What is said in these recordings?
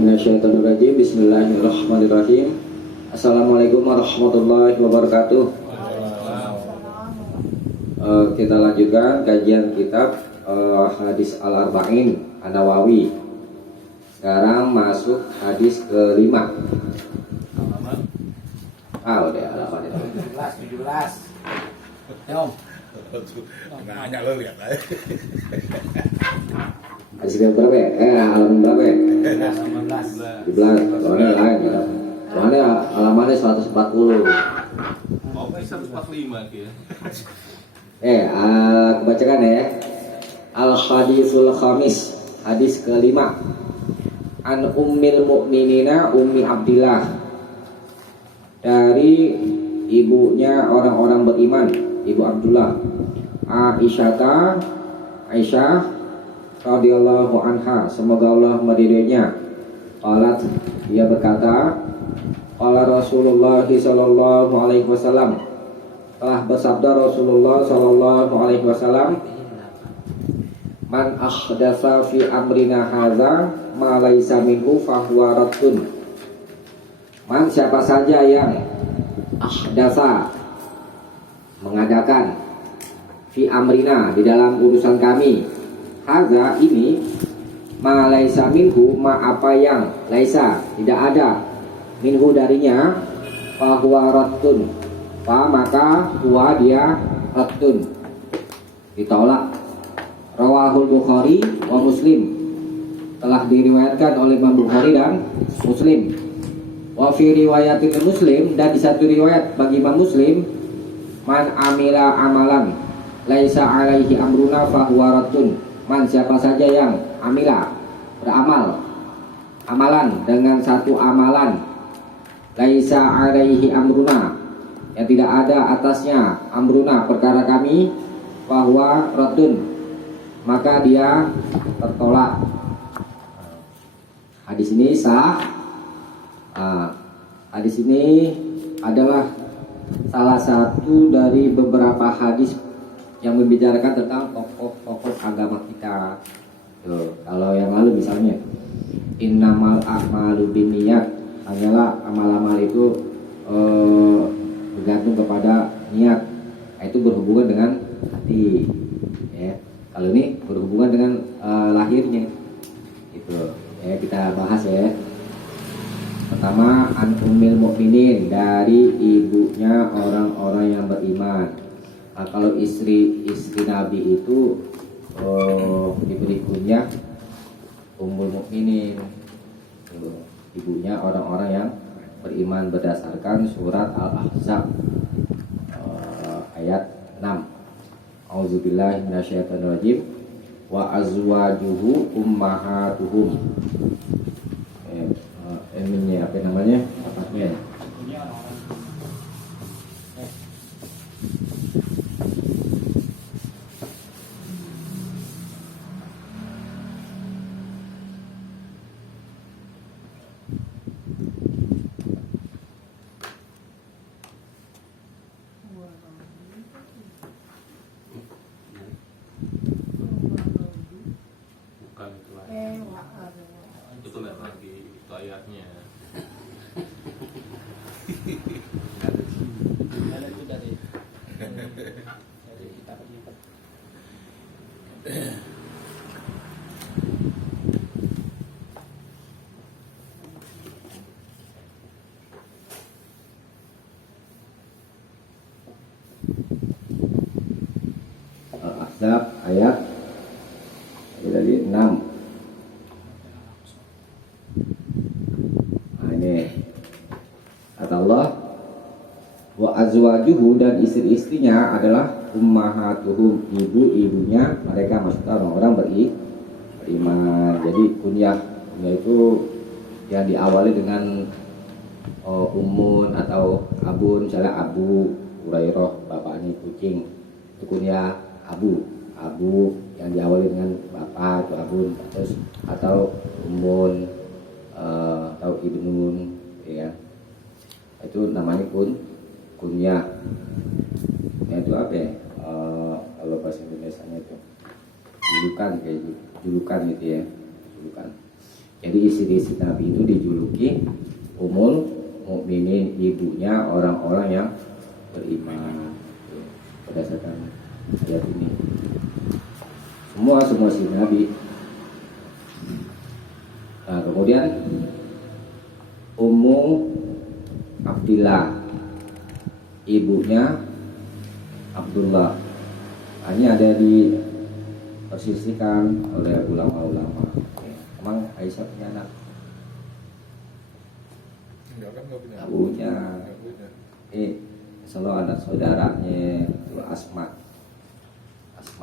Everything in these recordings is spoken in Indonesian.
minasyaitonirrajim. Bismillahirrahmanirrahim. Assalamualaikum warahmatullahi wabarakatuh. Kita lanjutkan kajian kitab hadis Al-Arba'in An-Nawawi. Sekarang masuk hadis kelima. Udah halaman itu 17. Om. Nanya lo lihat aja. hadis berapa ya? Halaman berapa ya? 18. 17. Soalnya lain ya. Soalnya halamannya 140. Oh, 145 ya. Kebacakan ya. Al-Hadithul Khamis, hadis kelima. An Ummil Mukminina Ummi Abdillah, dari ibunya orang-orang beriman, Ibu Abdullah, Aisyah radhiyallahu anha, semoga Allah meridhoinya. Qalat, dia berkata, qala Rasulullah sallallahu alaihi wasallam, telah bersabda Rasulullah sallallahu alaihi wasallam, man ahdatsa fi amrina hadza ma laisa minhu fahuwa raddun. Man, siapa saja yang ahdatsa, mengadakan, fi amrina, di dalam urusan kami, hadza, ini, ma laisa minhu, ma apa yang, laisa, tidak ada, minhu darinya, fahuwa raddun, fa maka huwa dia raddun, ditolak. Rawahul Bukhari wa Muslim, telah diriwayatkan oleh Imam Bukhari dan Muslim. Wa fi riwayatin Muslim, dan di satu riwayat bagi Imam Muslim, man amila amalan laisa alaihi amruna fahuwa raddun. Man, siapa saja yang amila, beramal, amalan dengan satu amalan, laisa alaihi amruna, yang tidak ada atasnya, amruna, perkara kami, fahuwa raddun, maka dia tertolak. Hadis ini sah. Hadis ini adalah salah satu dari beberapa hadis yang membicarakan tentang tokoh-tokoh agama kita. Kalau yang lalu misalnya innamal a'malu binniyat, hanyalah amal-amal itu bergantung kepada niat. Itu berhubungan dengan hati, ya. Kalau ini berhubungan dengan lahirnya, itu ya, kita bahas ya. Pertama, an ummil mukminin, dari ibunya orang-orang yang beriman. Kalau istri Nabi itu diberi kunyah ummul mukminin, ibunya orang-orang yang beriman, berdasarkan surat Al-Ahzab ayat 6. Auzubillahi minasyaitonirrajim. Wa azwajuhu ummahatuhum. Ini apa namanya? Apartemen. Itu lihat lagi itu ayatnya. Ada itu dari kitabnya. Al-Ahzab ayat dari 6. Kata Allah, wa azwajuhu, dan istri-istrinya adalah ummahatuhum, ibu-ibunya mereka, maksudnya orang-orang beriman. Jadi kunyah itu yang diawali dengan ummun atau abun, misalnya Abu Hurairah, bapaknya kucing, itu kunyah Abu yang diawali dengan bapak, itu abun, terus atau ummun atau ibnun, ya, itu namanya kunyah. Itu apa ya? Kalau bahasa Indonesianya itu julukan, kayak julukan gitu ya, julukan. Jadi istri-istri Nabi itu dijuluki Ummul Mukminin, ibunya orang-orang yang beriman. Berdasarkan ayat ini, semua si Nabi. Nah, kemudian Ummu Abdillah, ibunya Abdullah. Ini ada dipersisikan oleh ulama-ulama. Emang Aisyah punya anak? Enggak kan, enggak punya. Nggak punya. Enggak punya. Selalu anak saudaranya itu Asma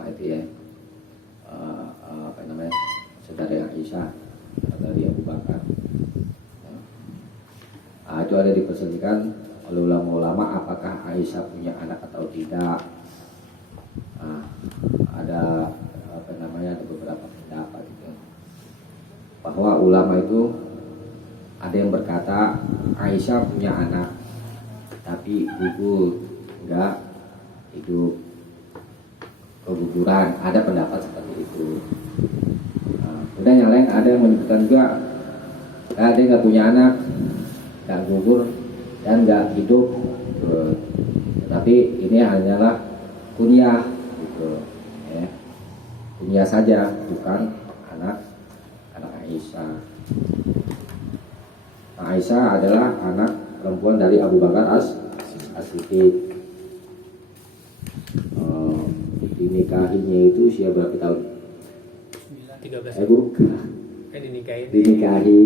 itu ya, apa namanya, saudara Aisyah atau dia Abu Bakar. Nah, itu ada diperselisihkan oleh ulama-ulama apakah Aisyah punya anak atau tidak. Nah, ada apa namanya, ada beberapa pendapat itu, bahwa ulama itu ada yang berkata Aisyah punya anak tapi gugur, enggak hidup, keguguran. Ada pendapat seperti itu. Nah, kemudian yang lain ada yang menyebutkan juga dia nggak punya anak, nggak gugur dan nggak hidup, tapi ini hanyalah kunyah gitu, ya. Kunyah saja, bukan anak Aisyah. Nah, Aisyah adalah anak perempuan dari Abu Bakar As-Siddiq. Dinikahinya itu usia berapa tahun? 13. Bukan. Dinikahin. Dinikahi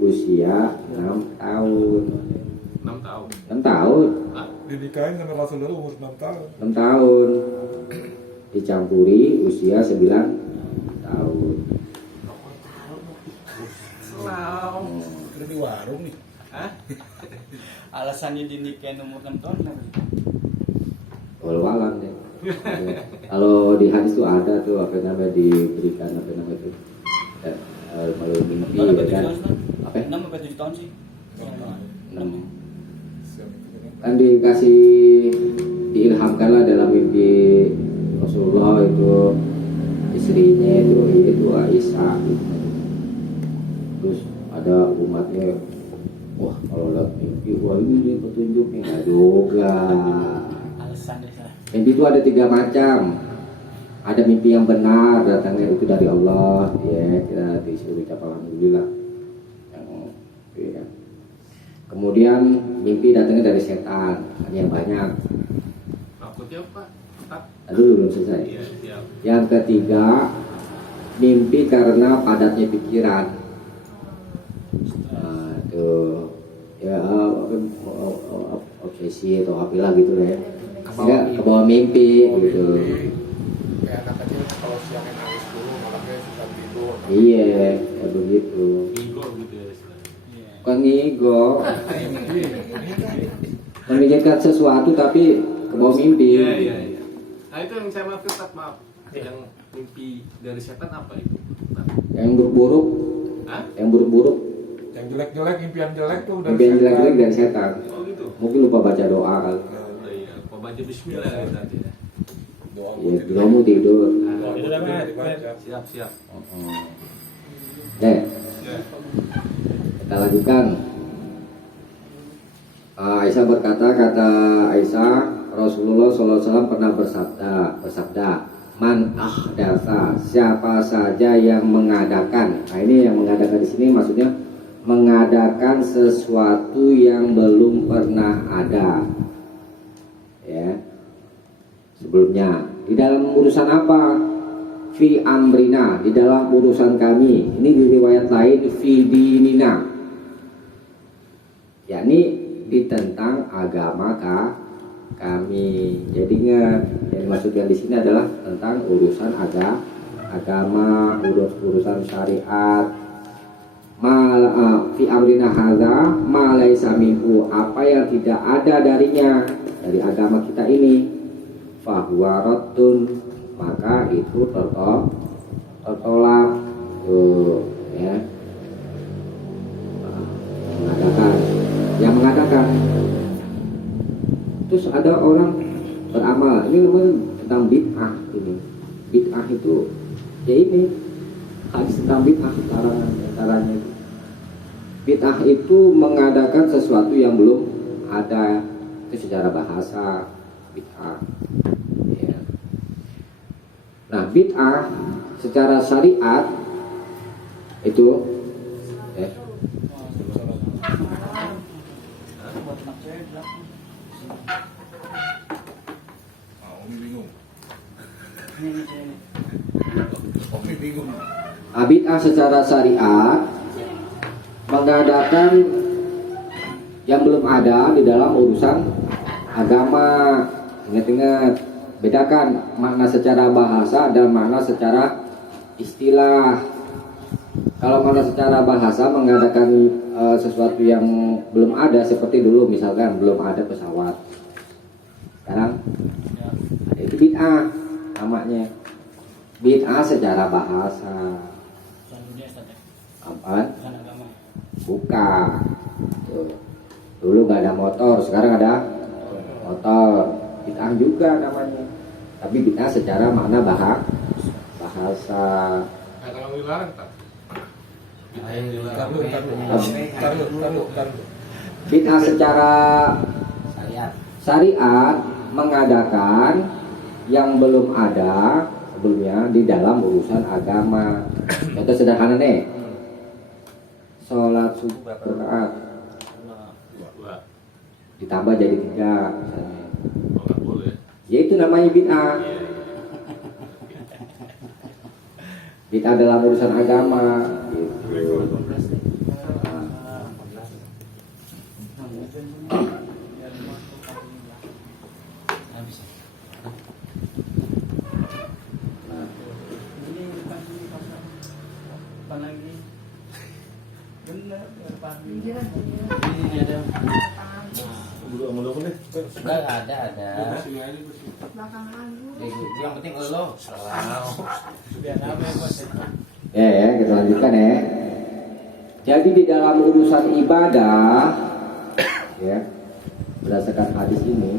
usia 6 tahun. 6 tahun. 6 tahun. Dinikahin sama Rasulullah umur 6 tahun. 6 tahun. Dicampuri usia 9 tahun. Ada di warung nih. Hah? Alasannya dinikahin umur 6 tahun apa? Walau deh. Kalau di hadis itu ada tuh apa namanya, diberikan apa namanya itu kalau mimpi ya kan, apa 6 sampai 7 tahun sih. 6 kan dikasih, diilhamkanlah dalam mimpi Rasulullah itu istrinya itu Aisyah gitu. Terus ada umatnya, wah kalau lihat mimpi, wah ini petunjuknya. Nggak juga. Alasan deh saya. Mimpi itu ada 3 macam. Ada mimpi yang benar, datangnya itu dari Allah, ya kita disuruh ucap alhamdulillah. Ya. Kemudian mimpi datangnya dari setan, yang banyak. Takutnya apa? Aduh, belum selesai. Iya, siap. Yang ketiga, mimpi karena padatnya pikiran. Nah, itu ya obsesi atau apalah gitu ya. Ke bawah mimpi gitu. Kayak anak kecil kalau siangnya nangis dulu, malamnya susah tidur. Iya, kayak begitu. Ego gitu ya istilahnya. Bukan ngigo, memikirkan sesuatu tapi ke bawah mimpi. Iya. Nah itu yang saya maafkan, Tat, maaf. Yang mimpi dari setan apa itu? Tat? Yang buruk-buruk, Hah? yang buruk-buruk, Yang jelek-jelek, impian jelek tuh mimpi yang jelek-jelek dari setan. Oh gitu. Mungkin lupa baca doa kali. Oh iya, kok baca bismillah ya tadi ya. Iya, belum mau tidur. Siap. Ya, Ya. kita lanjutkan. Aisyah berkata, kata Aisyah, Rasulullah SAW pernah bersabda, man ahdatsa, siapa saja yang mengadakan. Nah ini yang mengadakan di sini maksudnya mengadakan sesuatu yang belum pernah ada, ya, sebelumnya. Di dalam urusan apa? Fi amrina, di dalam urusan kami. Ini di riwayat lain fi dinina, yakni ditentang agama kami. Jadi ingat, yang dimaksudkan di sini adalah tentang urusan agama, urusan syariat. Fi amrina hadza ma laisa minhu, apa yang tidak ada darinya dari agama kita ini, fahuwa raddun, maka itu tertolak tuh, ya. Yang mengadakan. Terus ada orang beramal, ini namanya tentang bid'ah ini. Bid'ah itu ya ini hadis tentang bid'ah, larangan antaranya itu. Bid'ah itu mengadakan sesuatu yang belum ada, itu secara bahasa bid'ah. Ya. Nah, bid'ah secara syariat itu ya, Buat anak cewek belakang. Umi bingung. Ini. Umi bingung. bid'ah secara syariat mengadakan yang belum ada di dalam urusan agama. Ingat-ingat, bedakan makna secara bahasa dan makna secara istilah. Kalau makna secara bahasa mengadakan sesuatu yang belum ada, seperti dulu misalkan belum ada pesawat, sekarang Ya. itu bid'ah namanya. Bid'ah secara bahasa Bukan dunia Ustaz ya. apa? Bukan agama. Bukan. Tuh. Dulu nggak ada motor, sekarang ada motor. Bid'ah juga namanya. Tapi bid'ah secara makna bahasa. Nah, kalau dilarang tak? Bid'ah yang dilarang. Taruh. Bid'ah secara syariat mengadakan yang belum ada sebelumnya di dalam urusan agama. Contoh sederhana nih, sholat subuh berapa rakaat Dua. ditambah jadi 3 misalnya. Oh, nggak boleh. Ya itu namanya bid'ah. Iya. Bid'ah dalam urusan agama gitu. Habis. Nah, Ini bukan sini pasar. Apa lagi? Benar, depan. Ini ada. Dulu sama lu deh. Enggak ada. Sini aja bos. Yang penting lo. Biar apa ya bos? ya, kita lanjutkan ya. Jadi di dalam urusan ibadah, ya, berdasarkan hadis ini,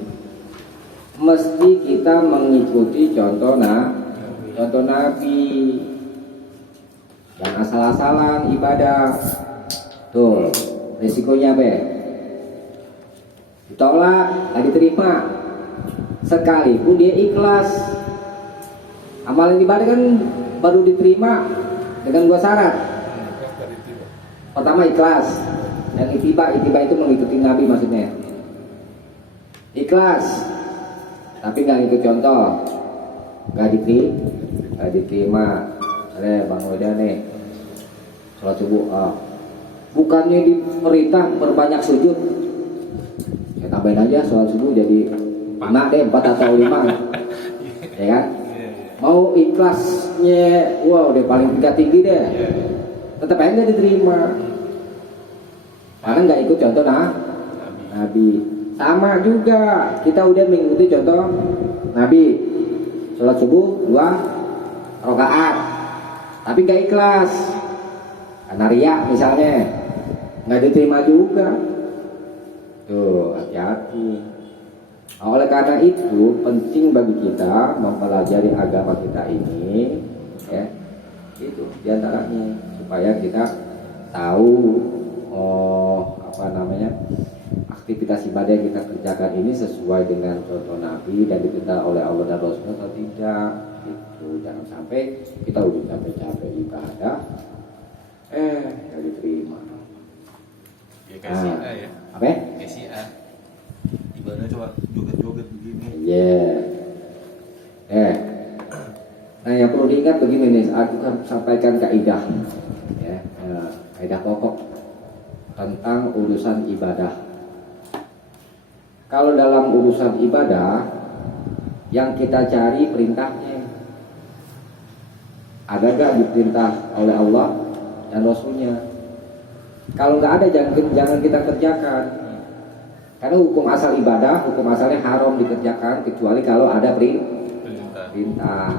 mesti kita mengikuti contoh Nabi. Yang asal-asalan ibadah, tuh risikonya apa? Ditolak, nggak diterima. Sekalipun dia ikhlas, amalan ibadah kan baru diterima dengan 2 syarat. Pertama ikhlas, dan itiba itu mengikuti Nabi maksudnya. Ikhlas, tapi nggak ikut contoh, nggak diterima. Misalnya Bang Weda nih, sholat subuh, bukannya diperintah perbanyak sujud, ya tambahin aja sholat subuh jadi 4 atau 5, ya kan? Mau ikhlasnya, wow udah paling tinggi deh, tetap aja nggak diterima, karena nggak ikut contoh Nabi. Sama juga, kita udah mengikuti contoh Nabi, sholat subuh 2 rakaat, tapi nggak ikhlas, karena riya misalnya, nggak diterima juga. Tuh, hati-hati. Oleh karena itu penting bagi kita mempelajari agama kita ini, ya, itu diantaranya supaya kita tahu aktivitas ibadah yang kita kerjakan ini sesuai dengan contoh Nabi dan diperintah oleh Allah dan Rasulullah atau tidak. Itu jangan sampai kita udah capek-capek ibadah, nggak diterima. Ya kasih A ya. Apa? Ya? Kasih A. Ibadah coba joget-joget begini. Iya. Nah yang perlu diingat begini nih, aku akan sampaikan kaidah, ya, kaidah pokok tentang urusan ibadah. Kalau dalam urusan ibadah, yang kita cari perintahnya, ada gak diperintah oleh Allah dan Rasulnya. Kalau nggak ada, jangan kita kerjakan. Karena hukum asal ibadah, hukum asalnya haram dikerjakan kecuali kalau ada perintah.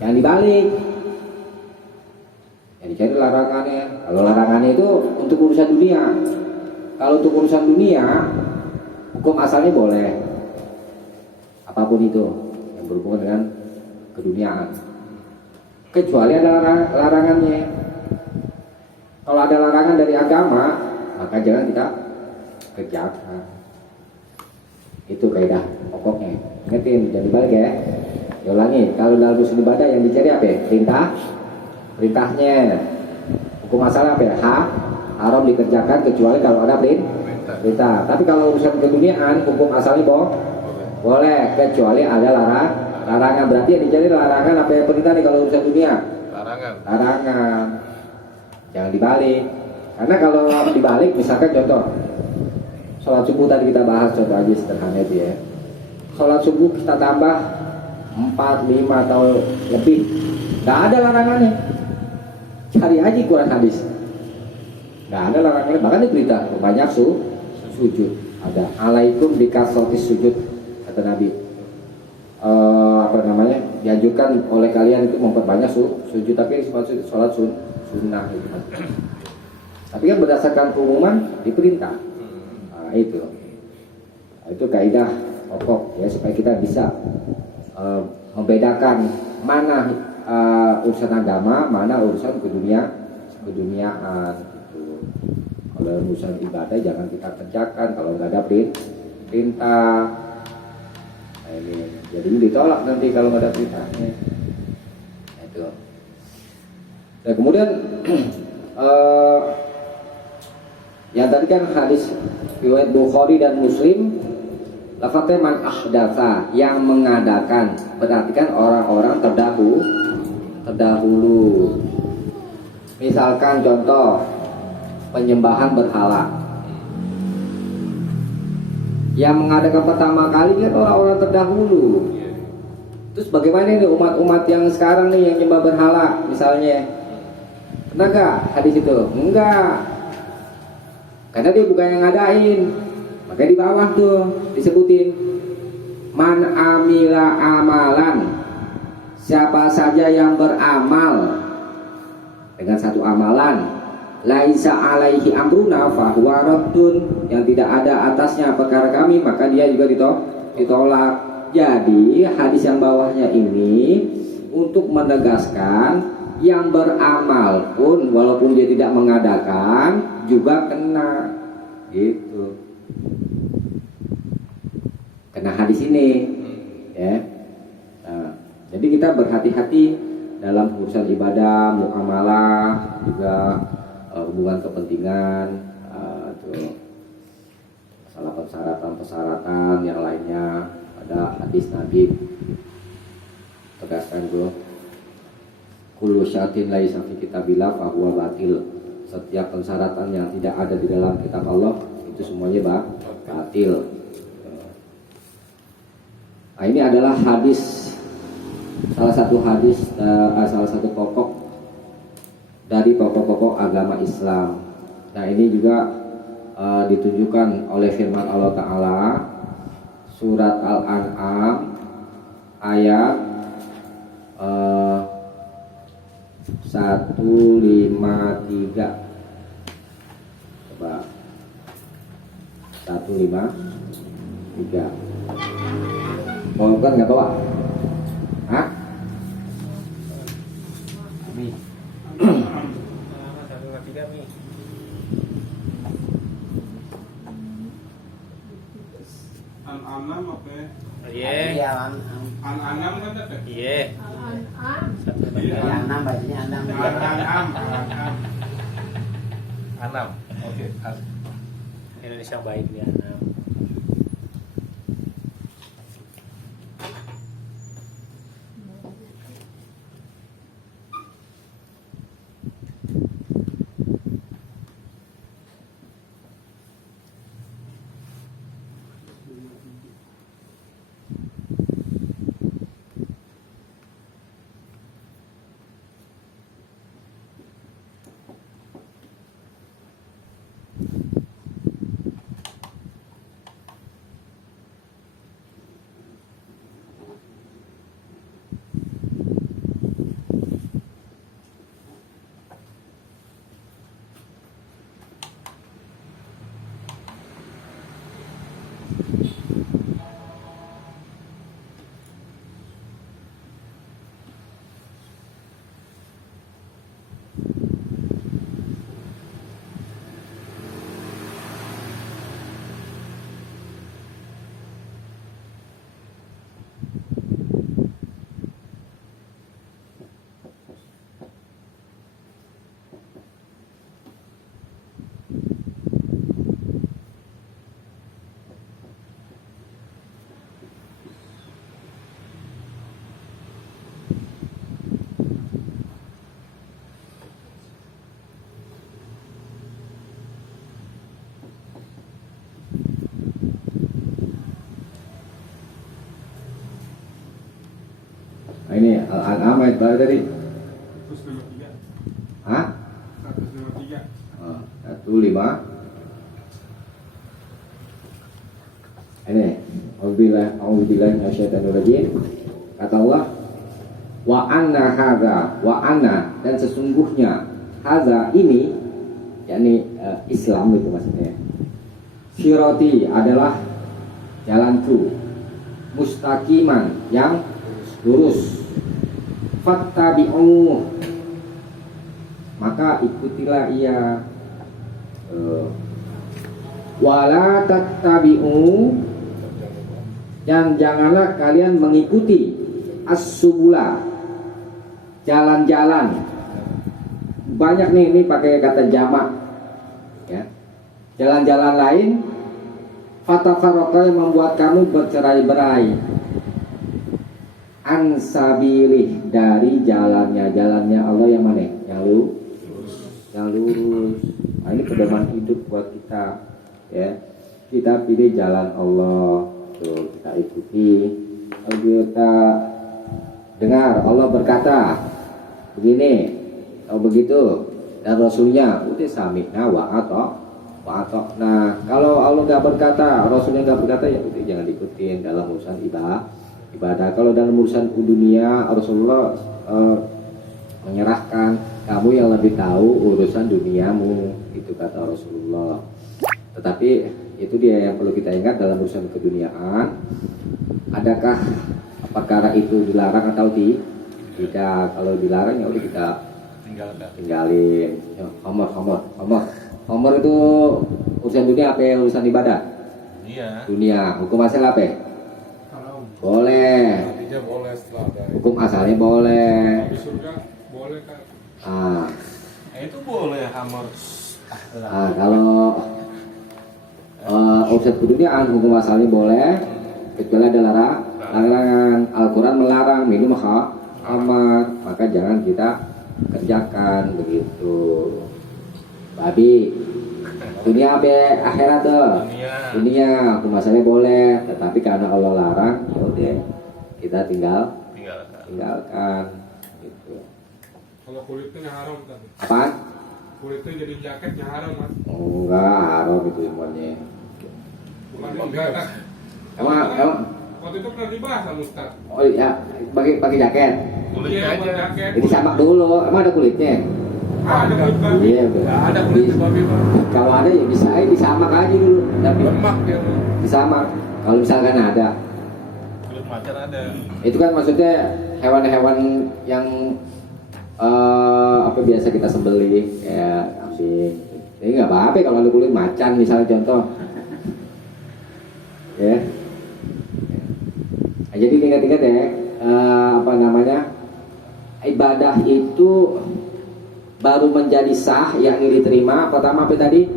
Yang dibalik, yang dicari larangannya. Kalau larangannya itu untuk urusan dunia. Kalau untuk urusan dunia, hukum asalnya boleh, apapun itu yang berhubungan dengan keduniaan, kecuali ada larangannya. Kalau ada larangan dari agama, maka jangan kita kerjakan. Itu kaidah pokoknya. Ingetin, jadi balik ya. Ya ulangi, kalau dalam urusan ibadah yang dicari apa ya? Perintahnya. Hukum masalah apa ya? Haram dikerjakan kecuali kalau ada perintah. Tapi kalau urusan keduniaan, hukum asalnya boleh kecuali ada larangan. Berarti yang dicari larangan apa yang perintah nih kalau urusan dunia? Larangan. Jangan dibalik. Karena kalau dibalik, misalkan contoh sholat subuh tadi kita bahas, contoh aja sederhana itu ya. Sholat subuh kita tambah 4, 5 atau lebih, nggak ada larangannya. Cari aja Quran hadis, nggak ada larangannya. Bahkan itu berita banyak sujud. Ada alaikum bikasrotis sujud, kata Nabi. Dianjurkan oleh kalian itu memperbanyak sujud, tapi maksud sholat sunnah gitu. Tapi kan berdasarkan pengumuman diperintah. Nah, itu kaidah pokok ya, supaya kita bisa membedakan mana urusan agama, mana urusan keduniaan gitu. Kalau urusan ibadah jangan kita kerjakan kalau nggak ada perintah. Nah, ini jadi ditolak nanti kalau nggak ada perintahnya. Itu. Dan kemudian yang tadi kan hadis riwayat Bukhari dan Muslim, lafadznya man ahdatsa, yang mengadakan, berarti kan orang-orang terdahulu. Misalkan contoh penyembahan berhala, yang mengadakan pertama kali kan orang-orang terdahulu. Terus bagaimana ini umat-umat yang sekarang nih yang nyembah berhala misalnya, kena gak hadis itu? Enggak, karena dia bukan yang ngadain. Makanya di bawah tuh disebutin man amila amalan, siapa saja yang beramal dengan satu amalan, laisa alaihi amruna fahuwa raddun, yang tidak ada atasnya perkara kami, maka dia juga ditolak. Jadi hadis yang bawahnya ini untuk menegaskan yang beramal pun walaupun dia tidak mengadakan juga kena gitu. Kena hadis ini ya. Nah, jadi kita berhati-hati dalam urusan ibadah, muamalah, juga hubungan kepentingan, masalah persyaratan yang lainnya. Ada hadis Nabi tegaskan tuh, kullu syartin laisa fi kitabillah fa huwa batil. Setiap persyaratan yang tidak ada di dalam kitab Allah itu semuanya batil. Nah, ini adalah hadis, salah satu pokok dari pokok-pokok agama Islam. Nah, ini juga ditunjukkan oleh firman Allah Ta'ala surat Al-An'am ayat 153. Coba 153. Bawa bukan nggak bawa? Hah? An-Anam apa ya? Iya, An-Anam kan ada? iya. An-Anam. Bacanya Anam. An-Anam. Anam. Oke. Indonesia baik ya. Anam. berapa tadi? 153. Hah? 153. 15. Ini, auzubillahi minasyaitonir rajim. Kata Allah, wa anna hadza, wa anna, dan sesungguhnya hadza ini, yakni Islam itu maksudnya. Sirati adalah jalanku, mustaqiman, yang lurus. Fattabi'u, maka ikutilah ia. Wala tattabi'u, dan janganlah kalian mengikuti as-subula, jalan-jalan. Banyak nih, ini pakai kata jamak ya. Jalan-jalan lain, fatafarraqa, yang membuat kamu bercerai-berai, ansabilih, dari jalannya Allah yang mana? Yang lurus. Nah, ini pedoman hidup buat kita ya. Kita pilih jalan Allah, tuh, kita ikuti. Kalau kita dengar Allah berkata begini, kalau begitu, dan Rasulnya udah sami'na wa ata'na. Kalau Allah nggak berkata, Rasulnya nggak berkata, ya udah jangan diikutin dalam urusan ibadah. Kalau dalam urusan dunia, Rasulullah menyerahkan, kamu yang lebih tahu urusan duniamu, itu kata Rasulullah. Tetapi itu dia yang perlu kita ingat dalam urusan keduniaan. Adakah perkara itu dilarang atau tidak? Kalau dilarang ya udah kita tinggalin. Ya, Homer itu urusan dunia apa ya, urusan ibadah? Dunia. Hukum asal apa? Boleh. Artinya boleh setelah ada. Hukum asalnya boleh. Di surga boleh kan? Itu boleh hammer. Kalau urusan keduniaan hukum asalnya boleh, kecuali ada larangan. Al-Quran melarang minum khamar, maka jangan kita kerjakan begitu. Babi. Dunia apa akhirat tuh? Dunia hukum asalnya boleh, tetapi karena Allah larang, ya udah kita tinggalkan gitu. Kalau kulitnya yang haram kan? Apaan? Kulitnya jadi jaket yang haram kan? Oh, enggak, haram itu semuanya. Bukan enggak kan? Emang Waktu itu pernah dibahas sama Ustaz. oh ya, pakai jaket. Iya, pakai jaket. Ini samak dulu, emang ada kulitnya? Ada kulit babi. Iya, udah. Nggak ada kulit babi Pak. Kalau ada ya bisa aja disamak aja dulu, tapi Lemak dia tuh. disamak. Kalau misalkan ada, Kulit macan ada. itu kan maksudnya hewan-hewan yang apa biasa kita sembelih kayak kambing. Ini nggak apa-apa kalau ada kulit macan misalnya contoh. Ya. Nah, jadi ingat-ingat ya, apa namanya, ibadah itu baru menjadi sah, yakni diterima. Pertama apa tadi?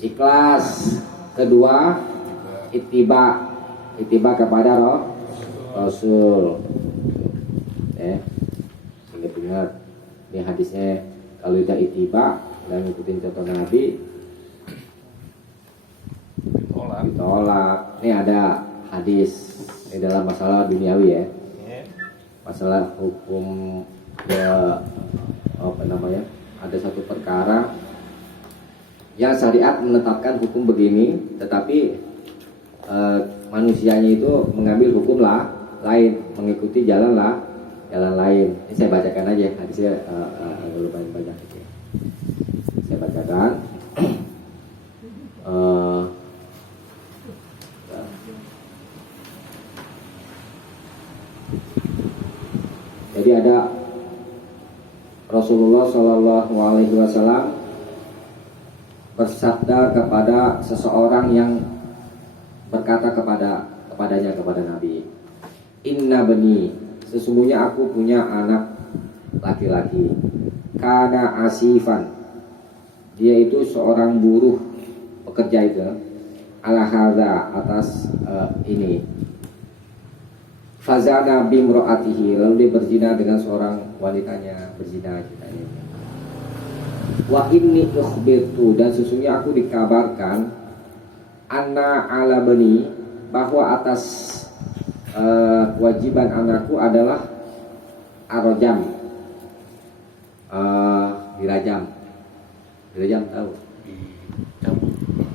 Ikhlas. Kedua, ittiba kepada Rasul. Ingat-ingat, ini hadisnya, kalau tidak ittiba dan ngikutin contoh Nabi, ditolak. Ini ada hadis ini dalam masalah duniawi ya, masalah hukum ya, apa namanya, ada satu perkara yang syariat menetapkan hukum begini, tetapi manusianya itu mengambil hukum lain, mengikuti jalan lain. Ini saya bacakan aja hadisnya, lumayan banyak. Saya bacakan. Jadi ada Rasulullah Shallallahu Alaihi Wasallam bersabda kepada seseorang yang berkata kepadanya, kepada Nabi, Inna bani, sesungguhnya aku punya anak laki-laki, kana asifan, dia itu seorang buruh pekerja itu, ala hadza, atas ini, fazana bimro'atihi, lalu dia berzina dengan seorang wanitanya, berzina ceritanya. Wa inni ukhbirtu, dan sesungguhnya aku dikabarkan, anna ala bani, bahwa atas kewajiban anakku adalah arrojam, dirajam tahu,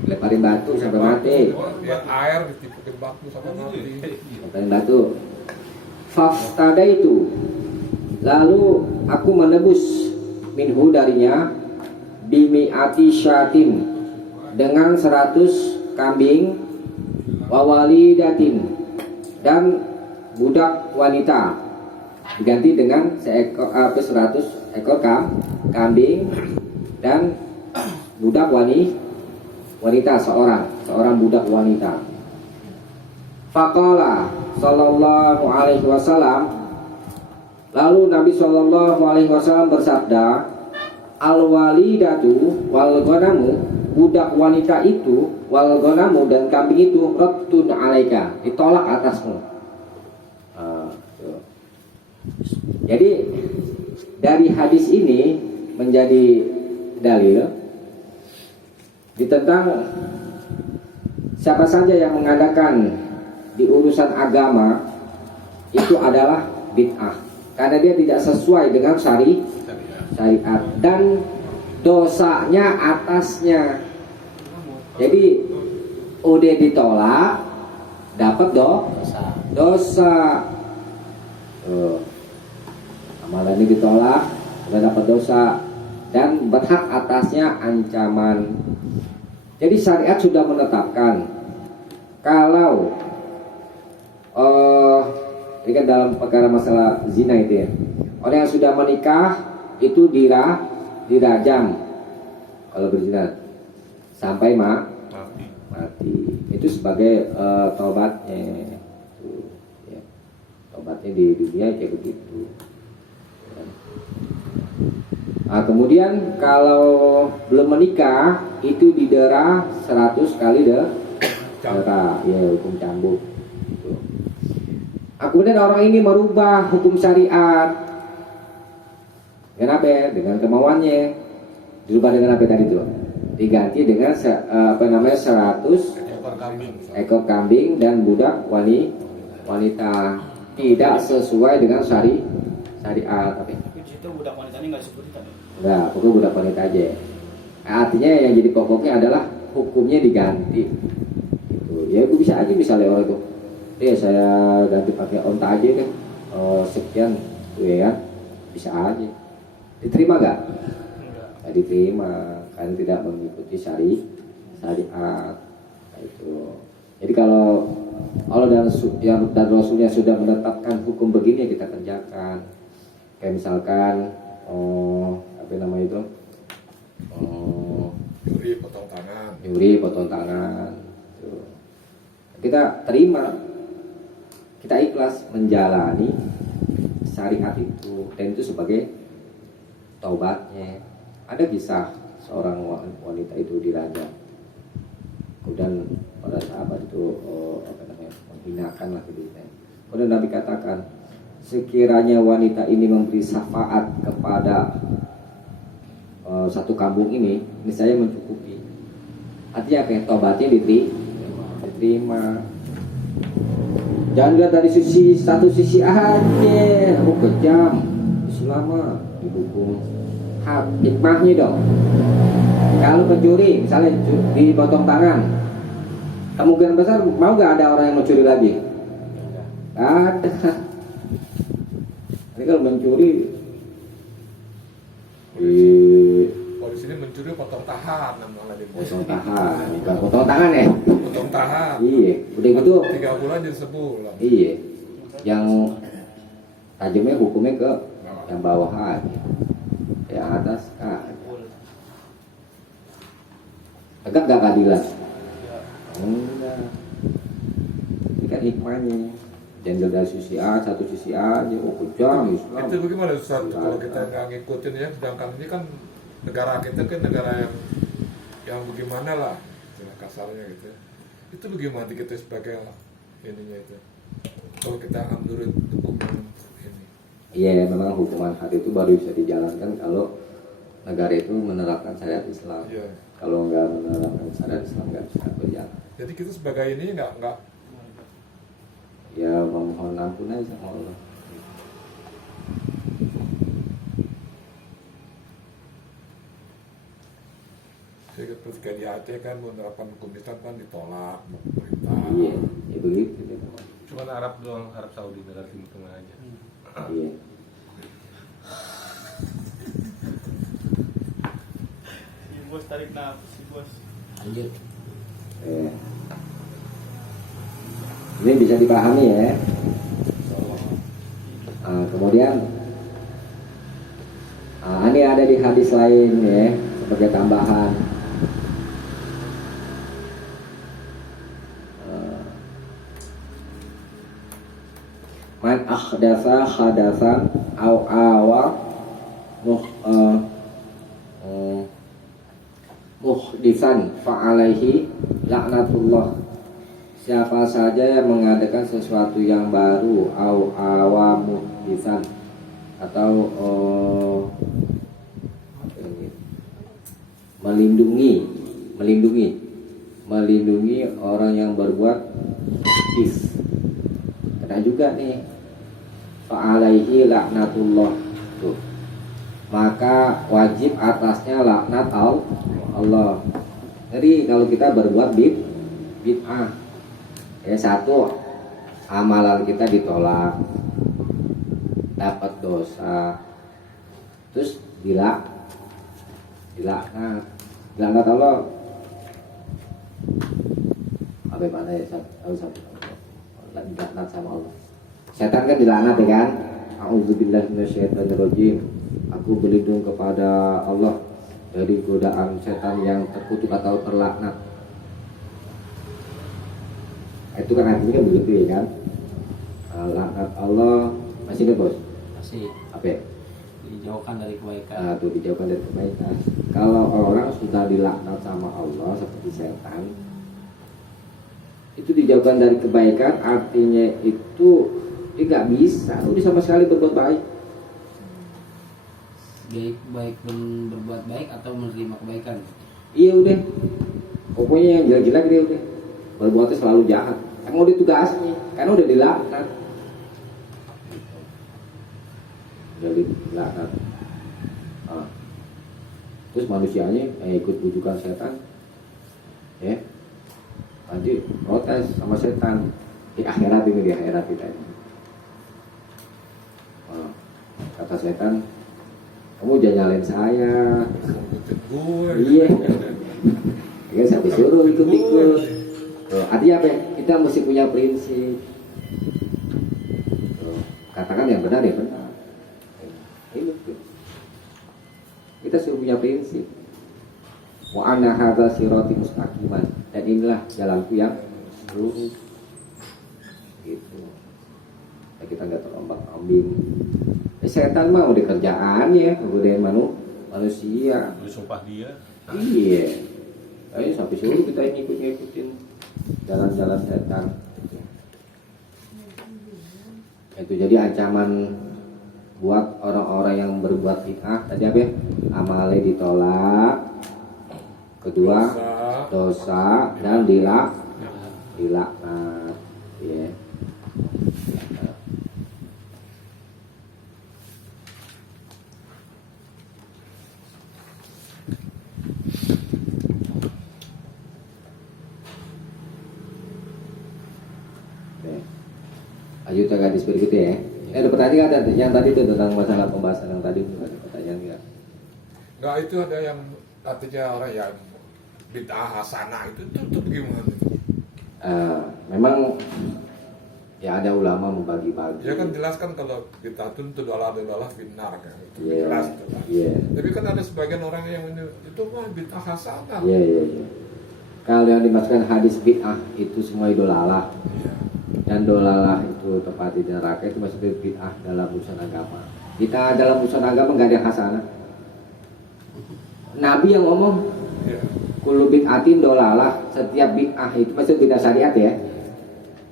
lemparin batu sampai mati, Buat air ditipukin batu sama mati. lemparin batu. Faftada itu, lalu aku menebus minhu darinya bimi'ati syatin dengan 100 kambing, wawalidatin dan budak wanita, diganti dengan 100 ekor kambing dan budak wanita seorang budak wanita. Faqala sallallahu alaihi wasallam, lalu Nabi sallallahu alaihi wasallam bersabda, al walidatu wal ghanamu, budak wanita itu, wal ghanamu dan kambing itu, raddun alaika, ditolak atasmu. Jadi dari hadis ini menjadi dalil ditentang siapa saja yang mengadakan di urusan agama itu adalah bid'ah, karena dia tidak sesuai dengan syariat dan dosanya atasnya. Jadi udah ditolak dapat dosa. Amalan ini ditolak udah dapat dosa dan berhak atasnya ancaman. Jadi syariat sudah menetapkan kalau ini kan dalam perkara masalah zina itu ya, orang yang sudah menikah itu dirajam kalau berzina sampai mati. Itu sebagai taubatnya. Ya. Taubatnya di dunia kayak begitu. Nah, kemudian kalau belum menikah itu didera 100 kali dera, ya hukum cambuk. Kemudian orang ini merubah hukum syariat. Dengan apa? Dengan kemauannya. Dirubah dengan apa tadi itu? Diganti dengan 100 ekor kambing dan budak wanita. Tidak sesuai dengan syariat. Tapi di situ budak wanitanya nggak disebut tadi. Enggak, pokoknya budak wanita aja. Artinya yang jadi pokoknya adalah hukumnya diganti. Gitu. Ya itu bisa aja misalnya orang itu, saya ganti pakai onta aja kan, sekian, ya kan, bisa aja. Diterima nggak? Nggak diterima, karena tidak mengikuti syariat. Itu. Jadi kalau Allah dan Rasulnya sudah menetapkan hukum begini ya kita kerjakan. Kayak misalkan apa namanya itu? Nyuri potong tangan. Tuh. Kita terima, kita ikhlas menjalani syariat itu, dan itu sebagai taubatnya. Ada kisah seorang wanita itu dirajam, kemudian pada sahabat itu menghinakan lah gitu. Kemudian Nabi katakan, sekiranya wanita ini memberi syafaat kepada satu kampung ini saya mencukupi. Artinya kayak tobatnya diterima. Jangan lihat dari satu sisi aja, kejam. Islam dihukum hikmahnya dong. Kalau pencuri misalnya dipotong tangan, kemungkinan besar mau nggak ada orang yang mencuri lagi? Ada. Ini kalau mencuri Kalau di sini mencuri potong tahan namanya. potong tahan, bukan potong tangan ya? Potong tahan. Iya, udah gitu. 3 bulan jadi sebulan. Iya, yang tajamnya hukumnya ke yang bawah aja, yang atas tegak gak keadilan? Enggak. Ini kan hikmahnya. Jangan dari sisi A, satu sisi A aja, kejam Islam. Itu bagaimana Ustaz kalau kita nggak ngikutin ya, sedangkan ini kan negara kita kan negara yang bagaimana lah, kasarnya gitu. Itu bagaimana kita sebagai ininya itu? Kalau kita ambil hukuman ini. Iya, memang hukuman had itu baru bisa dijalankan kalau negara itu menerapkan syariat Islam. Iya. Kalau nggak menerapkan syariat Islam nggak bisa berjalan. Jadi kita sebagai ini nggak Ya memohon ampun aja sama Allah. Jadi ketika di Aceh kan menerapkan hukum Islam kan ditolak sama pemerintah. Iya, ya begitu. Cuma Arab doang, Arab Saudi, negara Timur Tengah aja. Iya. Si bos tarik nafas si bos. Lanjut. Eh. Ini bisa dipahami ya. Kemudian ini ada di hadis lain ya sebagai tambahan. Man ahdasa hadasan au awa muhdisan fa'alaihi laknatullah. Siapa saja yang mengadakan sesuatu yang baru au awa muhdisan atau melindungi orang yang berbuat is, kena juga nih fa'alaihi laknatullah tuh, maka wajib atasnya laknat Allah. Jadi kalau kita berbuat bid'ah ya, satu amalan kita ditolak, dapat dosa, terus dilaknat Allah. Apa mana ya? Tahu dilaknat sama Allah. Setan kan dilaknat ya kan? A'udzubillahi minasyaitonirrajim. Aku berlindung kepada Allah dari godaan setan yang terkutuk atau terlaknat. Itu kan artinya begitu ya kan? Laknat Allah masih ada bos? Masih Apa ya? dijauhkan dari kebaikan. Nah, itu dijauhkan dari kebaikan. Kalau orang sudah dilaknat sama Allah seperti setan, itu dijauhkan dari kebaikan, artinya itu dia nggak bisa sama sekali berbuat baik. Baik berbuat baik atau menerima kebaikan. Iya udah, pokoknya yang jelek-jelek dia udah berbuatnya selalu jahat. Emang udah tugasnya, karena udah dilaknat. Udah dilaknat. Terus manusianya ikut bujukan setan, ya, nanti protes sama setan di akhirat kita. Kata setan, kamu jangan nyalain saya. Gue. Iya. Ya sampai suruh ikut-ikut. Artinya apa ya? Kita mesti punya prinsip. Katakan yang benar ya benar. Kita suruh punya prinsip. Wa anna hadza sirati mustaqiman, dan inilah jalanku yang lurus. Gitu. Ya, kita nggak terombang-ambing. Setan mah udah kerjaannya, udah manusia. Udah sumpah dia. Iya. Ayo sampai suruh kita ngikutin jalan-jalan setan. Itu jadi ancaman buat orang-orang yang berbuat bid'ah. Tadi apa ya? Amalnya ditolak. Kedua, dosa dan dilaknat. Ya. Lanjut ke hadis berikutnya ya. Ada pertanyaan ada yang tadi itu tentang masalah pembahasan yang tadi, ada pertanyaan nggak? Nggak, itu ada yang artinya orang yang bid'ah hasanah itu bagaimana? Memang ya ada ulama membagi-bagi. Ya kan jelaskan kalau bid'ah itu adalah binar kan, itu Iya. jelas itu kan. Iya. Tapi kan ada sebagian orang yang itu mah bid'ah hasanah. Iya. Kalau yang dimaksudkan hadis bid'ah itu semua dolalah. Iya. Dan dolalah itu tepat di neraka, itu maksudnya bid'ah dalam urusan agama. Kita dalam urusan agama nggak ada yang hasanah. Nabi yang ngomong Iya. kullu bid'atin dolalah, setiap bid'ah itu maksudnya bid'ah syariat ya.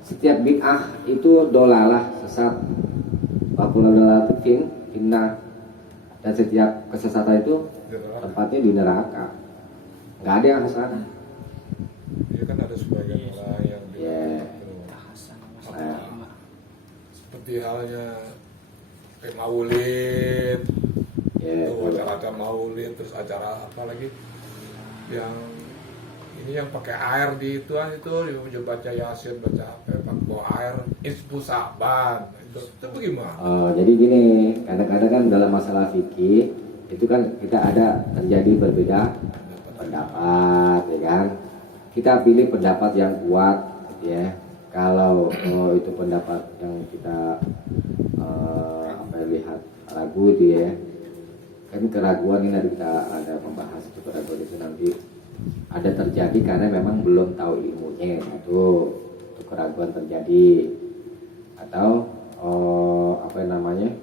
Setiap bid'ah itu dolalah, sesat. Wa kullu dolalatin finnar. Dan setiap kesesatan itu tempatnya di neraka. Nggak ada yang hasanah. Iya kan ada sebagian orang yang Iya. seperti halnya kayak maulid, Ya, tuh acara maulid, terus acara apa lagi yang ini yang pakai air di itu dia baca yasin, baca apa, pakai bawa air, isbu saban, itu bagaimana? Jadi gini, kadang-kadang kan dalam masalah fikih itu kan kita ada terjadi berbeda pendapat, ya kan? Kita pilih pendapat yang kuat, gitu ya. Kalau itu pendapat yang kita lihat ragu itu ya, kan keraguan ini nanti kita ada membahas itu, keraguan itu nanti ada terjadi karena memang belum tahu ilmunya itu keraguan terjadi, atau apa namanya,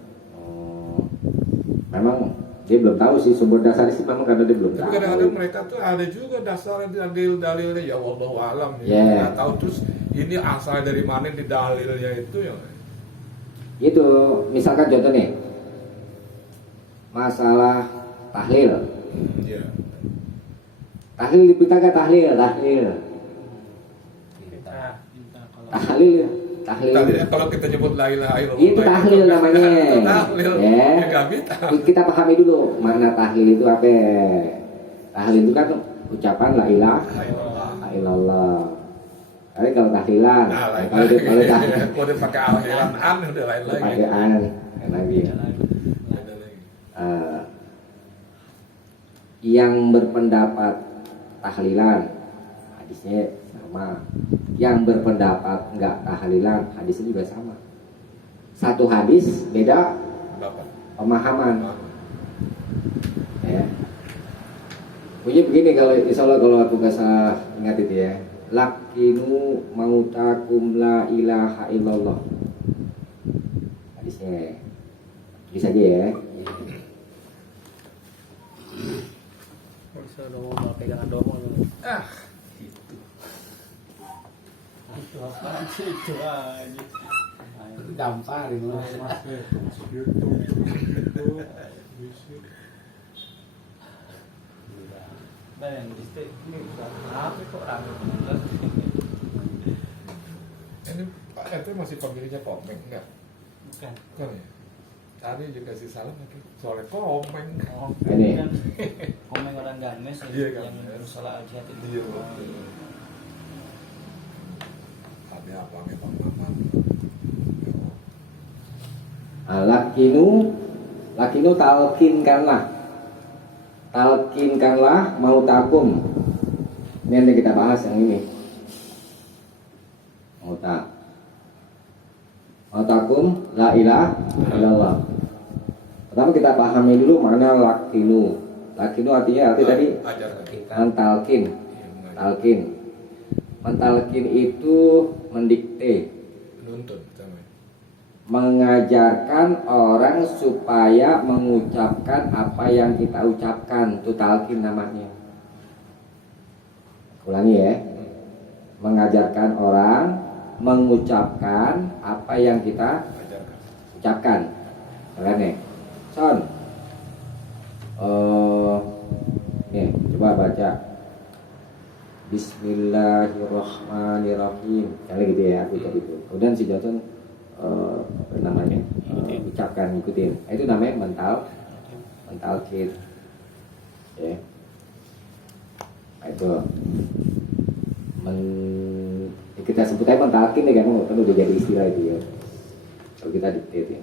memang dia belum tahu sih sumber dasarnya sih, memang karena dia belum Tapi tahu. kadang-kadang mereka tuh ada juga dasar dalil-dalilnya, ya wallahu alam ya. Yeah. Nggak tahu terus ini asal dari mana di dalilnya itu ya. Itu misalkan contoh nih, masalah tahlil. Iya. Tahlil dipita ke tahlil. Tahlil. Tadinya kalau kita nyebut la ilaha illallah Itu tahlil namanya. Itu tahlil. Ya. Ya nggak bisa. Kita pahami dulu makna tahlil itu apa. Tahlil itu kan ucapan la ilaha illallah. Tapi kalau tahlilan, Nah, lain kalau dia kalau dia pakai akhiran an udah lain lagi. pakai an lagi. Beda lagi. Yang berpendapat tahlilan hadisnya sama, yang berpendapat enggak tahlilan hadisnya juga sama. Satu hadis beda Pendapat. pemahaman. Ya. Bunyi begini, kalau insya Allah kalau aku nggak salah ingat itu ya, lakinu mautakum la ilaha illallah. Hadisnya tulis aja ya. Bisa dong mau pegangan doang. Ah, Itu apa sih itu aja. Itu gampang ini. Nah yang di sini apa kok rame banget. ini Pak RT masih panggilnya komeng enggak? Bukan. Bukan ya? Tadi juga si salam lagi soalnya komeng. Oh, Ini. kan komen orang Ganes Iya, yang Ganes. salah aja itu. Iya, betul. Tadi abangnya Bang Maman. Lakinu talkinkanlah mautakum. Ini yang kita bahas yang ini. Mautakum la ilaha illallah. Pertama kita pahami dulu mana lakinu. Lakinu artinya tadi Ajarkan kita. mentalkin. Iya, mengajar. Talkin. Mentalkin itu mendikte, Nuntun sama. mengajarkan orang supaya mengucapkan apa yang kita ucapkan. Itu talkin namanya. Ulangi ya. Mengajarkan orang mengucapkan apa yang kita Ajarkan. ucapkan. Kalian nih, Son. Nih, coba baca. Bismillahirrahmanirrahim. Kali gitu ya, aku ucap itu. Kemudian si Johnson apa namanya? Ucapkan, ikutin. Itu namanya mental kid. Ya. Nah, itu kita sebut aja mentalkin ya, kan udah jadi istilah itu ya. Kalau kita dikte ya.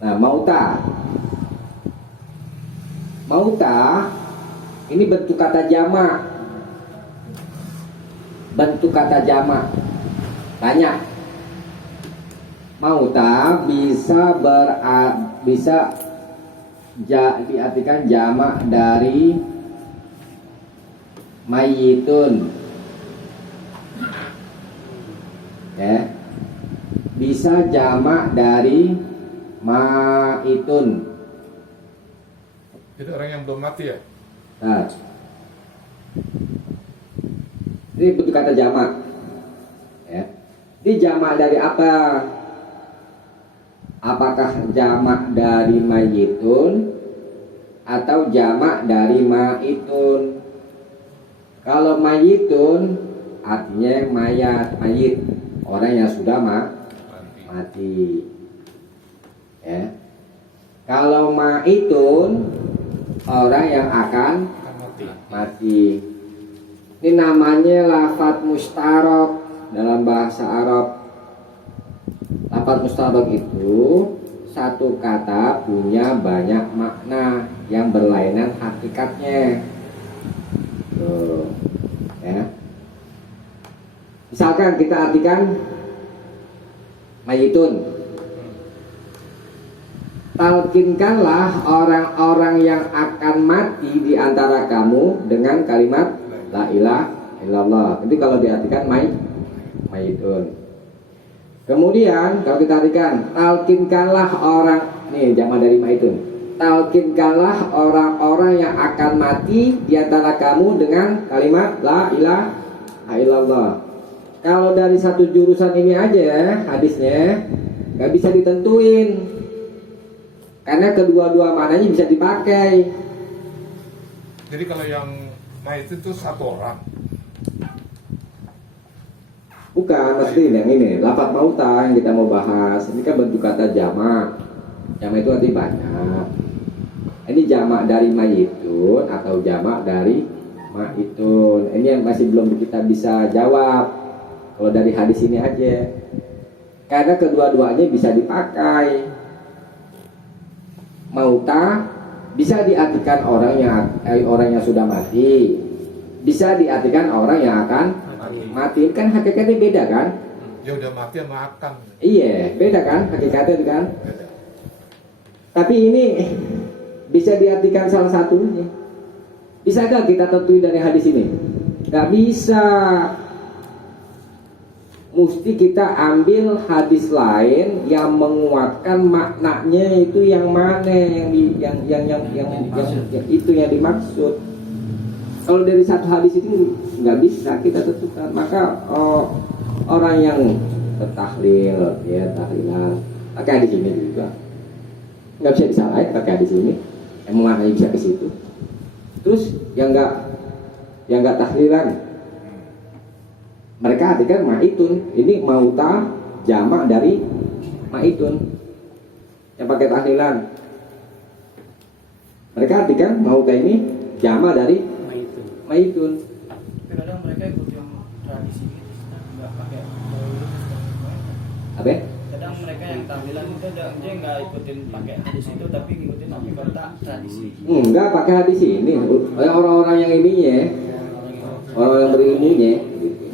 Nah, mauta ini bentuk kata jamak. Bentuk kata jamak banyak. Mauta bisa diartikan jamak dari mayitun. Ya. Bisa jamak dari maitun. Itu orang yang belum mati ya? Nah, ini bentuk kata jamak. Ya. Ini jamak dari apa? Apakah jamak dari mayitun atau jamak dari maitun? Kalau mayitun artinya mayit, orang yang sudah mati. Ya. Kalau maitun orang yang akan Kan mati. mati. Ini namanya lafadz mustarok dalam bahasa Arab. Lafadz mustarok itu satu kata punya banyak makna yang berlainan hakikatnya. Tuh, ya. Misalkan kita artikan mayitun, talkinkanlah orang-orang yang akan mati di antara kamu dengan kalimat la ilaha illallah. Itu kalau diartikan mayitun. Kemudian kalau kita artikan talkinkanlah orang, nih jama dari mayitun, talkinkanlah orang-orang yang akan mati di antara kamu dengan kalimat la ilaha illallah. Kalau dari satu jurusan ini aja hadisnya nggak bisa ditentuin, karena kedua-dua mananya bisa dipakai. Jadi kalau yang mayit itu satu orang. Bukan, mesti yang ini lafadz mauta yang kita mau bahas. Ini kan bentuk kata jamak. Jamak itu artinya banyak. Ini jamak dari mayitun atau jamak dari maitun. Ini yang masih belum kita bisa jawab kalau dari hadis ini aja, karena kedua-duanya bisa dipakai. Mauta bisa diartikan orang yang sudah mati, bisa diartikan orang yang akan mati. Kan hakikatnya beda kan? Ya udah mati sama akan. Iya, beda kan hakikatnya itu kan? Beda. Tapi ini bisa diartikan salah satunya. Bisa gak kita tentuin dari hadis ini? Gak bisa. Mesti kita ambil hadis lain yang menguatkan maknanya itu yang mana, yang itu yang dimaksud. Kalau dari satu hadis itu nggak bisa kita tentukan. Maka orang yang bertahlil, ya tahlilan, pakai hadis ini juga nggak bisa disalahin pakai hadis ini. Emang maknanya bisa ke situ. Terus yang nggak tahlilan, mereka artikan maitun. Ini mauta jamak dari maitun yang pakai tahlilan. Mereka artikan mauta ini jamak dari maitun. Kadang mereka ikut yang tradisi gitu, nggak pakai. Apa? Kadang mereka yang tahlilan itu dia nggak ikutin pakai hadis itu, tapi ngikutin pakai kota tradisi. Enggak pakai hadis ini. Orang-orang yang ininya, orang yang berilmunya. Gitu.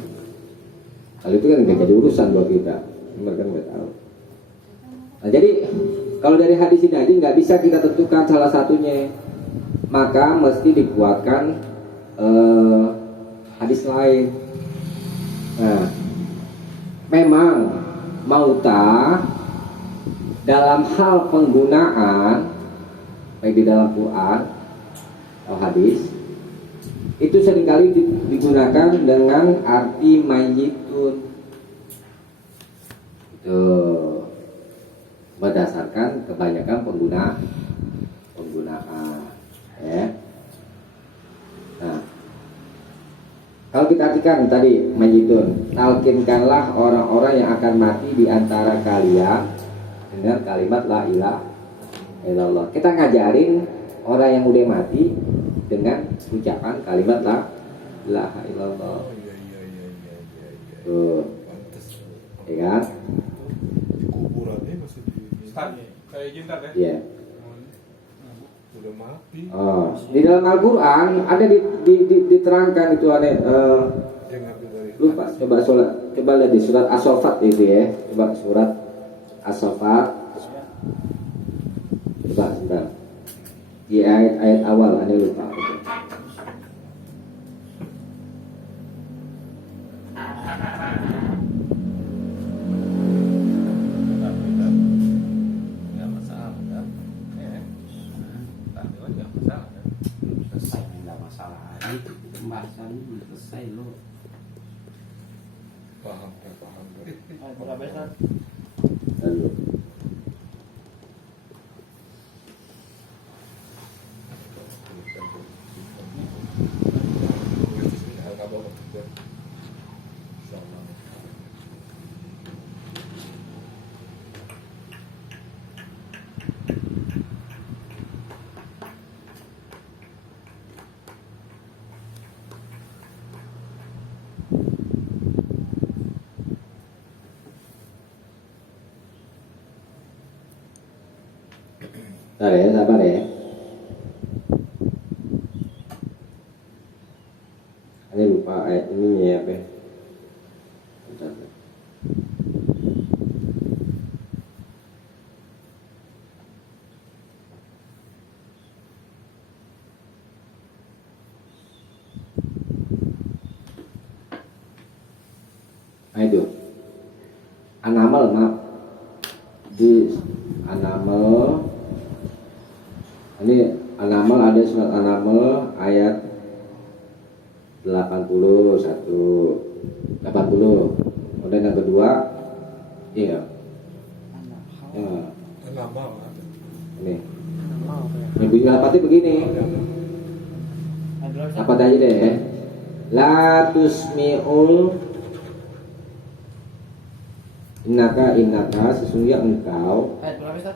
Hal itu kan nggak jadi urusan buat kita. Mereka nggak tahu. Nah, jadi kalau dari hadis ini aja nggak bisa kita tentukan salah satunya, maka mesti dikuatkan hadis lain. Nah, memang mauta dalam hal penggunaan baik di dalam Quran atau hadis itu seringkali digunakan dengan arti mayitun. Itu berdasarkan kebanyakan penggunaan ya. Nah, kalau kita artikan tadi mayitun, talkinkanlah orang-orang yang akan mati di antara kalian dengan kalimat la ilaha illallah. Kita ngajarin orang yang udah mati dengan ucapan kalimat la ilaha illallah. Oh iya. Tuh, Pantes. ya kan? Di kuburannya masih di Kayak jintar ya? Iya. udah mati. Oh, di dalam Al-Quran ada diterangkan itu aneh. Dia ngambil dari Lupa, coba lihat di surat As-Saffat itu ya. Coba surat As-Saffat. Coba sebentar. Di ayat awal ada lupa. Nggak masalah kan? Ya, tahlilan nggak masalah kan? Selesai, nggak masalah. Ini pembahasan belum selesai lo. paham. Berapa besar? Lalu. Bentar ya, sabar ya. Ini lupa ayat ini ya, apa ya? Bentar. Nah itu An-Naml, maaf, di An-Naml ini An-Naml, ada surat An-Naml ayat 80. Kemudian yang kedua iya ya, Lama. ini bunyi lapatnya begini, apa aja deh ya. La tusmi'ul innaka sesungguhnya engkau. Ayat berapa Ustaz?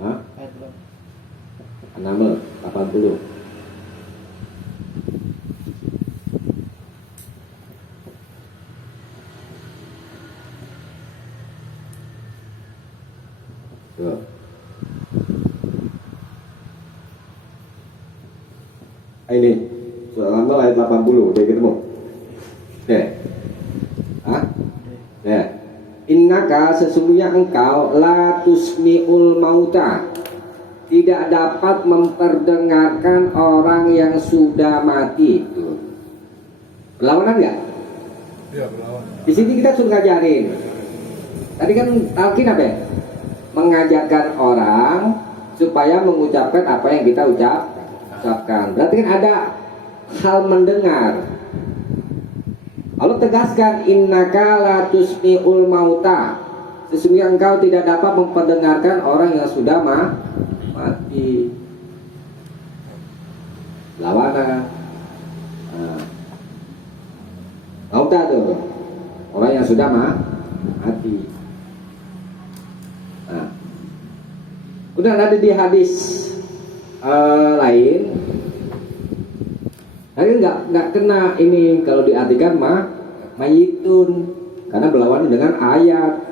Hah? Ayat berapa? An-Naml 80. Tuh. Ini surat An-Naml ayat 80, udah ketemu? Oke. Hah? Ya. Innaka sesungguhnya engkau la tusmi'ul mauta, tidak dapat memperdengarkan orang yang sudah mati. Tuh. Berlawanan nggak? Iya, berlawan. Di sini kita suruh ngajarin. Tadi kan talqin apa ya? Mengajarkan orang supaya mengucapkan apa yang kita ucapkan. Berarti kan ada hal mendengar. Allah tegaskan innaka la tusmi'ul mauta, sesungguhnya engkau tidak dapat memperdengarkan orang yang sudah mati. Lawana. Nah. Mauta tuh orang yang sudah mati. Nah. Udah ada di hadis lain. Tapi nggak kena ini kalau diartikan mayitun, karena berlawanan dengan ayat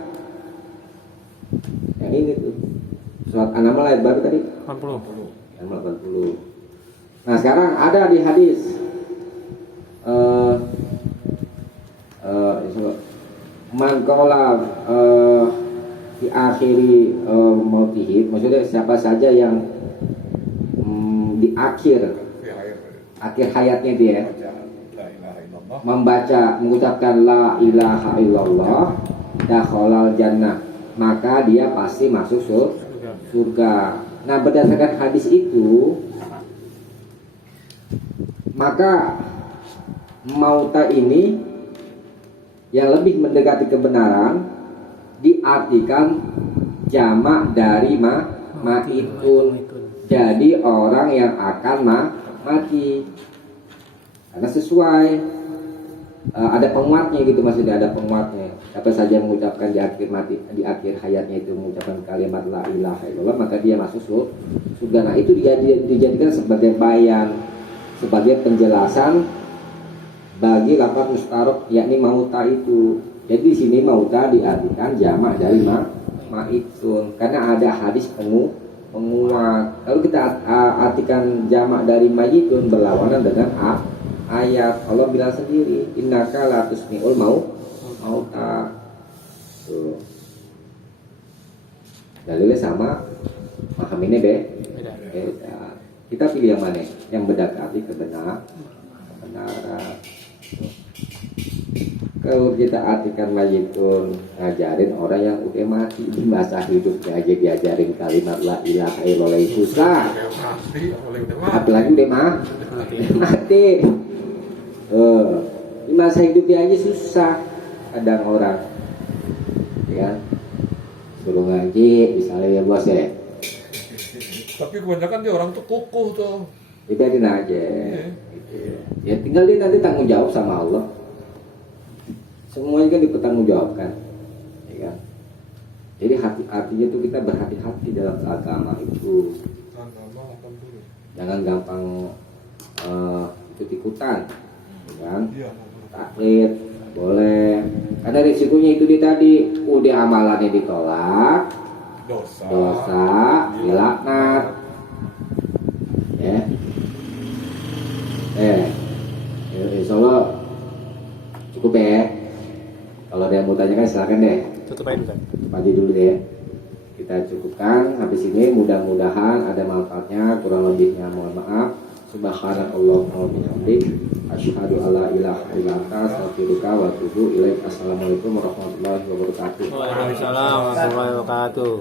yang ini tuh surat An-Naml ayat baru tadi 80. Nah sekarang ada di hadis man qala di akhiri mautihi, maksudnya siapa saja yang di akhir hayatnya dia membaca, mengucapkan la ilaha illallah dakhalal jannah, maka dia pasti masuk surga. Nah berdasarkan hadis itu, maka mauta ini yang lebih mendekati kebenaran diartikan jamak dari maitun, jadi orang yang akan mati, karena sesuai ada penguatnya gitu, maksudnya ada penguatnya. Siapa saja mengucapkan di akhir hayatnya itu mengucapkan kalimat la ilaha illallah, maka dia masuk surga. Nah itu dijadikan sebagai bayan, sebagai penjelasan bagi lafaz mustarok, yakni mauta itu. Jadi di sini mauta diartikan jamak dari maitun, karena ada hadis penguat. Kalau kita artikan jamak dari mayitun, berlawanan dengan ayat. Allah bilang sendiri innaka la tusmi'ul mauta. Tuh. Dalilnya sama, pahaminnya beda. Kita pilih yang mana? Yang mendekati kebenaran. Kalau kita artikan mayitun, ngajarin orang yang udah mati di masa hidupnya aja diajarin kalimat la ilaha illallah susah. Apalagi udah mati. Di masa hidupnya aja susah. Kadang orang, ya, suruh ngaji, misalnya ya bos ya. Tapi kebanyakan dia orang tuh kukuh tuh. Biarin aja. Ya tinggal dia nanti tanggung jawab sama Allah. Semuanya kan dipertanggungjawabkan, ya kan? Jadi artinya itu kita berhati-hati dalam agama itu. Jangan gampang ikut-ikutan, ya kan? Taklid boleh, karena risikonya itu tadi udah amalannya ditolak, dosa dilaknat, Cukup ya. Kalau ada yang mau tanyakan silakan deh. Tutup aja dulu. Tutup aja dulu deh. Kita cukupkan habis ini, mudah-mudahan ada manfaatnya, kurang lebihnya mohon maaf. Subhanakallahumma wa bihamdik asyhadu alla ilaha illa anta astaghfiruka wa atubu ilaik. Assalamualaikum warahmatullahi wabarakatuh. Waalaikumsalam warahmatullahi wabarakatuh.